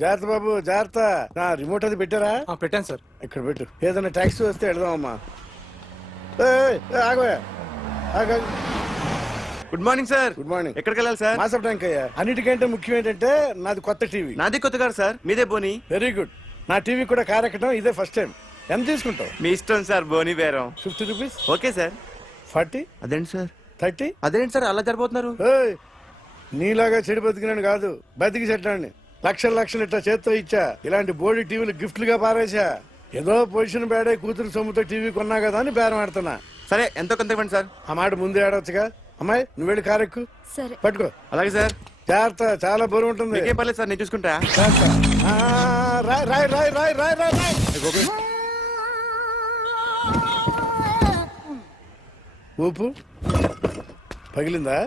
జాగ్రత్త బాబు జాగ్రత్త. నా రిమోట్ అది పెట్టారా? పెట్టాను సార్. ఇక్కడ పెట్టు. ఏదైనా ట్యాక్సీ వస్తే వెళదామమ్మా. ఆగోయా. Good morning sir. Good morning. ఎక్కడికి వెళ్ళాలి సార్? మాసప్ ట్యాంక్ అయ్యా. అన్నిటికంటే ముఖ్యం ఏంటంటే నాది కొత్త టీవీ. నాది కొత్త కాదు సార్, మీదే బోని. Very good. నా టీవీ కూడా కార్ ఎక్కడం ఇదే ఫస్ట్ టైం. ఎంత తీసుకుంటావు? మీ ఇష్టం సార్, బోని బేరం. 50 రూపీస్. Okay sir. 40. అదేంటి సార్? 30. అదేంటి సార్ అలా జరిపోతున్నారు? నీలాగా చెడు బతికినాను కాదు, బతికి చెట్లాన్ని లక్షలు లక్షలు ఇట్లా చేత్తో ఇచ్చా. ఇలాంటి బోర్డు టీవీలు గిఫ్ట్లుగా పారేసా. ఏదో పొజిషన్ బేడే కూతురు సొమ్ముతో టీవీ కొన్నా కదా అని బేరం ఆడుతున్నా. సరే ఎంతో కొంత ఇవ్వండి సార్. ఆ మాట ముందే ఆడవచ్చుగా. అమ్మాయి నువ్వు వెళ్ళి కారెక్కు. సరే పట్టుకో. అలాగే సార్. జాగ్రత్త, చాలా బరువు ఉంటుంది. ఏం పర్లేదు సార్, నేను చూసుకుంటా. రాయ్ రాయ్ రాయ్ రాయ్ రాయ్ రాయ్ రాయ్. ఊపు పగిలిందా?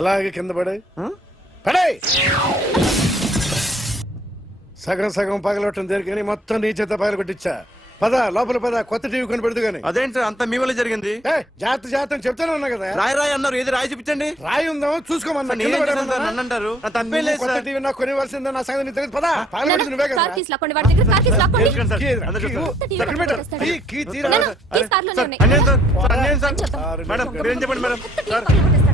అలాగే కింద పడే పడే. సగం సగం పగలవటం దేనికని మొత్తం నీ చేత పగల కొట్టించా. పద లోపల పద, కొత్త టీవీ కొని పెడదు గాని. అదేంటి సార్ అంతా మీ వల్ల జరిగింది? జాగ్రత్త జాగ్రత్త చెప్తానే ఉన్నా కదా. రాయి రాయి అన్నారు, ఏది రాయి చూపించండి. రాయి ఉందామో చూసుకోమన్నా. నన్ను అంటారు, తప్పేం లేదు కొత్త సార్. టీవీ నాకు కొనివ్వాల్సిందే, నా సంగతి నీకు తెలియదు. పద పగలబెట్టింది నువ్వే కదా. కార్ కీస్ లాక్కోండి, వాడి దగ్గర కార్ కీస్ లాక్కోండి. తెలుసు సార్, అందరూ చూస్తారు. కీస్ కార్లోనే సార్, ఉన్నాయి. అన్యాయం సార్, సార్, అన్యాయం సార్. మేడం మీరేం చెప్పండి మేడం. సార్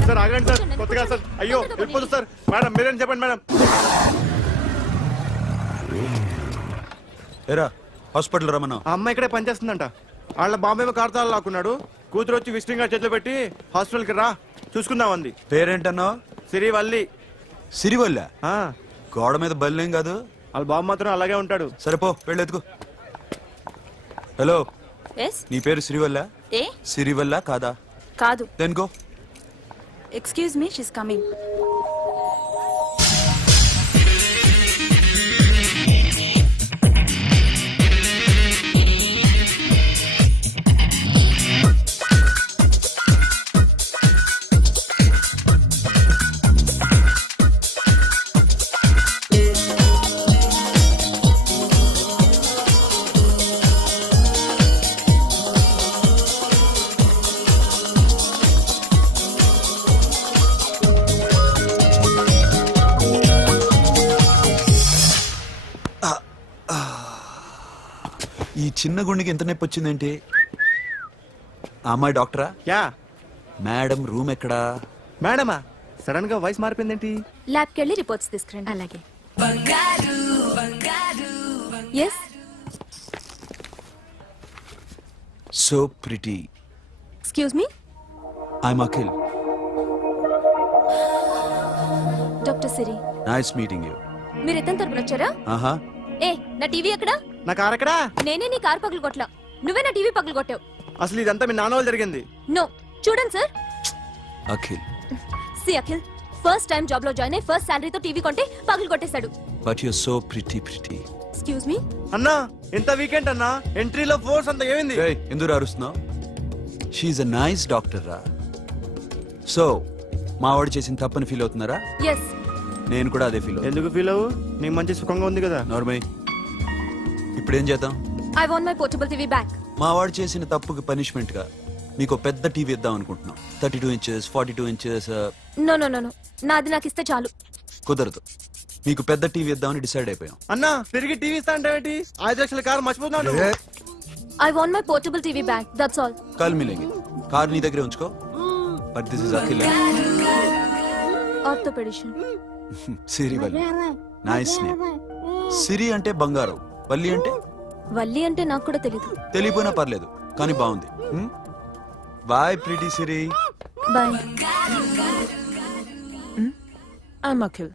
సార్ ఆగండి సార్, కొత్తగా సార్. అయ్యో వెళ్ళిపోదు సార్. మేడం మీరేం చెప్పండి మేడం. ఏరా హాస్పిటల్ రమ్మన్నా. ఆ అమ్మాయి ఇక్కడే పనిచేస్తుందంట. వాళ్ళ బాంబేమో కార్తాలు లాక్కున్నాడు. కూతురు వచ్చి విజిటింగ్ కార్డ్ చేతిలో పెట్టి హాస్పిటల్కి రా చూసుకుందాం అంది. పేరేంటన్నావు? సిరివల్లి. సిరివల్ల? ఆ, గోడ మీద బల్లేం కాదు. వాళ్ళ బాబు మాత్రం అలాగే ఉంటాడు. సరిపో వెళ్ళెత్తుకో. హలో, ఎస్ నీ పేరు సిరివల్ల? ఏ సిరివల్ల కాదా? కాదు. Then go. Excuse me, she's coming. ఈ చిన్న గుండెకి ఎంత నొప్పి వచ్చిందేంటి? ఆ అమ్మాయి డాక్టరా? యా. మేడం రూమ్ ఎక్కడా? మేడమా సడన్ గా వాయిస్ మారిపోయిందేంటి? ల్యాబ్కి వెళ్ళి రిపోర్ట్స్ తీసుకురండి. అలాగే. Yes so pretty. Excuse me, I'm Akhil. Doctor Siri. Nice meeting you. మీరు ఇతని తరపున వచ్చారా? ఆహా. ఏ నా టీవీ ఎక్కడా? నా కార్ ఎక్కడా? నేనే నీ కార్ పగలు కొట్టలా, నువ్వే నా టీవీ పగలు కొట్టావు. అసలు ఇదంతా మీ నాన్న వాళ్ళు జరిగింది. నో, చూడండి sir. Akhil. See Akhil, first time job లో జాయిన్ అయ్యి ఫస్ట్ సాలరీతో టీవీ కొంటే పగలు కొట్టేశాడు. But you so pretty pretty. Excuse me. అన్నా ఎంత వీకెండ్ అన్నా, ఎంట్రీలో ఫోర్స్ అంతా ఏమైంది? ఏయ్ ఎందుకు అరుస్తున్నావు? షీఈ్ అ నైస్ డాక్టర్ రా. సో మావాడు చేసిన తప్పని ఫీల్ అవుతున్నారా? ఎస్. నేను కూడా అదే ఫీల్. ఎందుకు ఫీల్ అవ్వు, నీకు మంచి సుఖంగా ఉంది కదా. నార్మల్. ఇప్పుడు ఏం చేద్దాం? I want my portable TV back. మావాడు చేసిన తప్పుకి పనిష్మెంట్ గా మీకు పెద్ద టీవీ ఇద్దాం అనుకుంటున్నాం. 32 inches 42 inches. No no no no, నాది నాకు ఇస్తే చాలు. కుదరదు. మీకు పెద్ద టీవీ ఇద్దామని డిసైడ్ అయిపోయాం. అన్నా తిరిగి టీవీ ఇస్తా అంటే 5 లక్షల కారు మర్చిపోతున్నాడు. I want my portable TV back, that's all. Call మిలేంగి. కార్ నీ దగ్గరే ఉంచుకో. But this is Akhil. Orthopedician. Siri Valli. Nice name. Siri అంటే బంగారం, వల్లి అంటే? వల్లి అంటే నాకు కూడా తెలీదు. తెలియపోయినా పర్లేదు, కానీ బాగుంది. Bye pretty Siri. Bye. I'm Akhil.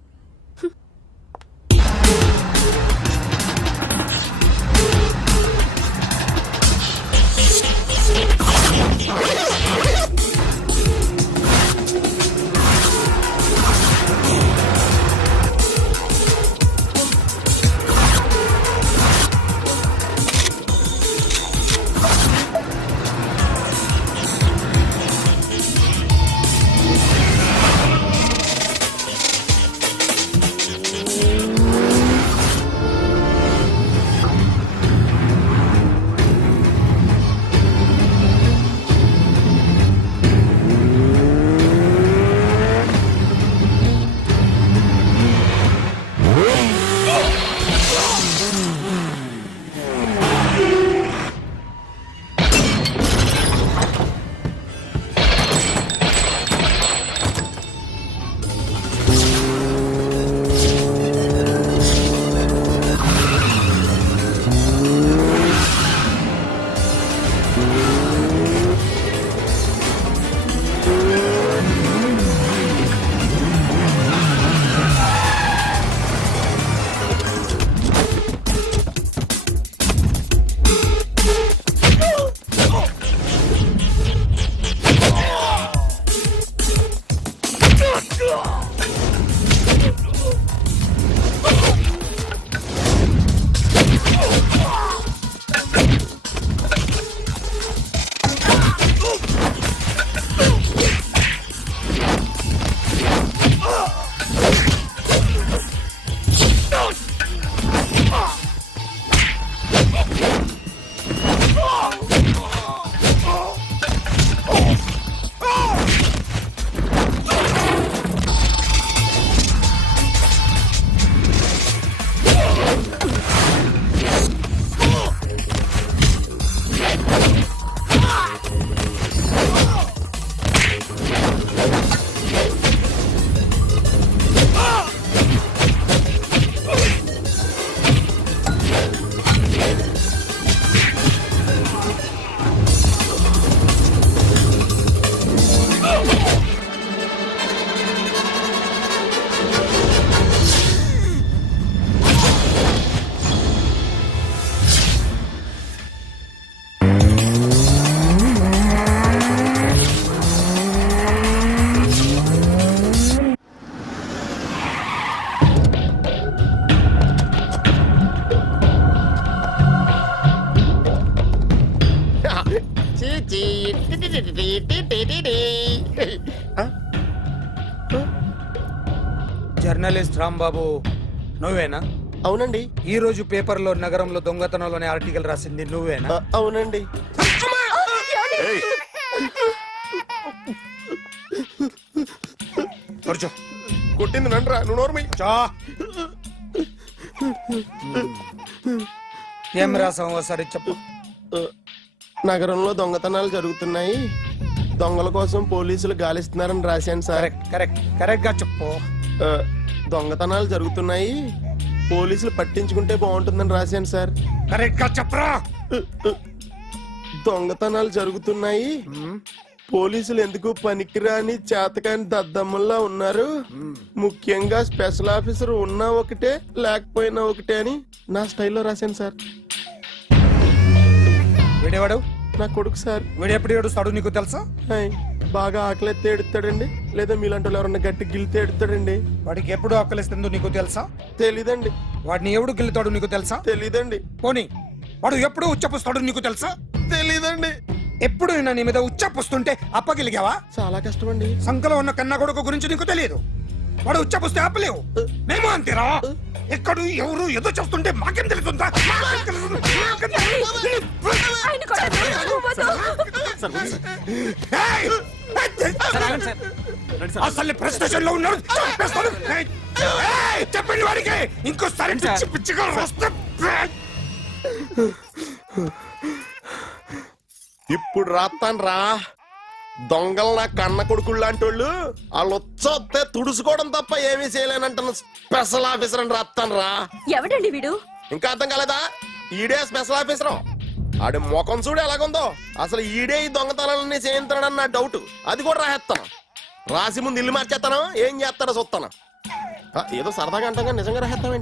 Journalist Rambabu నువ్వేనా? అవునండి. ఈ రోజు పేపర్లో నగరంలో దొంగతనంలోనే ఆర్టికల్ రాసింది నువ్వేనా? అవునండి. కూర్చో. కొట్టింది నండ్రా, నువ్వు నోర్మి. చా. ఏం రాసావు ఒకసారి చెప్పు. నగరంలో దొంగతనాలు జరుగుతున్నాయి, దొంగల కోసం పోలీసులు గాలిస్తున్నారని రాశాను సార్. కరెక్ట్ కరెక్ట్ కరెక్ట్ గా చెప్పు. దొంగతనాలు జరుగుతున్నాయి, పోలీసులు పట్టించుకుంటే బాగుంటుందని రాశాను సార్. కరెక్ట్ గా చెప్పరా. దొంగతనాలు జరుగుతున్నాయి, పోలీసులు ఎందుకు పనికిరాని చేతకాని దద్దమ్మల్లా ఉన్నారు, ముఖ్యంగా స్పెషల్ ఆఫీసర్ ఉన్నా ఒకటే లేకపోయినా ఒకటే అని నా స్టైల్లో రాశాను సార్. వీడేవాడు? నా కొడుకు సార్. వీడు ఎప్పుడు ఏడుస్తాడు నీకు తెలుసా? హాయ్, బాగా ఆకలిస్తే ఎడుతాడండి, లేదా మీలాంటి వాళ్ళు ఎవరన్నా గట్టి గిల్లితే ఎడుతాడండి. వాడికి ఎప్పుడు ఆకలిస్తుందో నీకు తెలుసా? తెలీదండి. వాడిని ఎవడు గిల్లుతాడు నీకు తెలుసా? తెలీదండి. పోనీ వాడు ఎప్పుడు ఉచ్చపుస్తాడు నీకు తెలుసా? తెలీదండి. ఎప్పుడు నిన్న నీ మీద ఉచ్చపుస్తుంటే అప్పగిలిగావా? చాలా కష్టమండి. సంకలో ఉన్న కన్నా కొడుకు గురించి నీకు తెలియదు. వాడు ఉచ్చపుస్తే ఆపలేవు. మేము అంతేరా. ఎక్కడు ఎవరు ఏదో చేస్తుంటే మాకేం తెలుస్తుందా? అసలు ప్రెస్ స్టేషన్ లో ఉన్నాడు. చెప్పండి వాడికి ఇంకోసారి పిచ్చి పిచ్చిగా వస్తే. ఇప్పుడు రాత్తాను రా. దొంగలు నా కన్న కొడుకులు లాంటి వాళ్ళు వాళ్ళు వచ్చొస్తే తుడుచుకోవడం తప్ప ఏమీ చేయలేనంటున్న స్పెషల్ ఆఫీసర్ అని రాత్తాను రా. ఎవడండి వీడు? ఇంకా అర్థం కాలేదా? ఈడే స్పెషల్ ఆఫీసర్. ఆడి ముఖం చూడు ఎలాగుందో. అసలు ఈడే ఈ దొంగతనాలన్నీ చేయించాడని నా డౌట్. అది కూడా రాసేస్తాను. రాసి ముందు ఇల్లు మార్చేస్తాను, ఏం చేస్తాడో చూస్తాను. ఏదో సరదాగా అంటాం, నిజంగా రాసేస్తాం.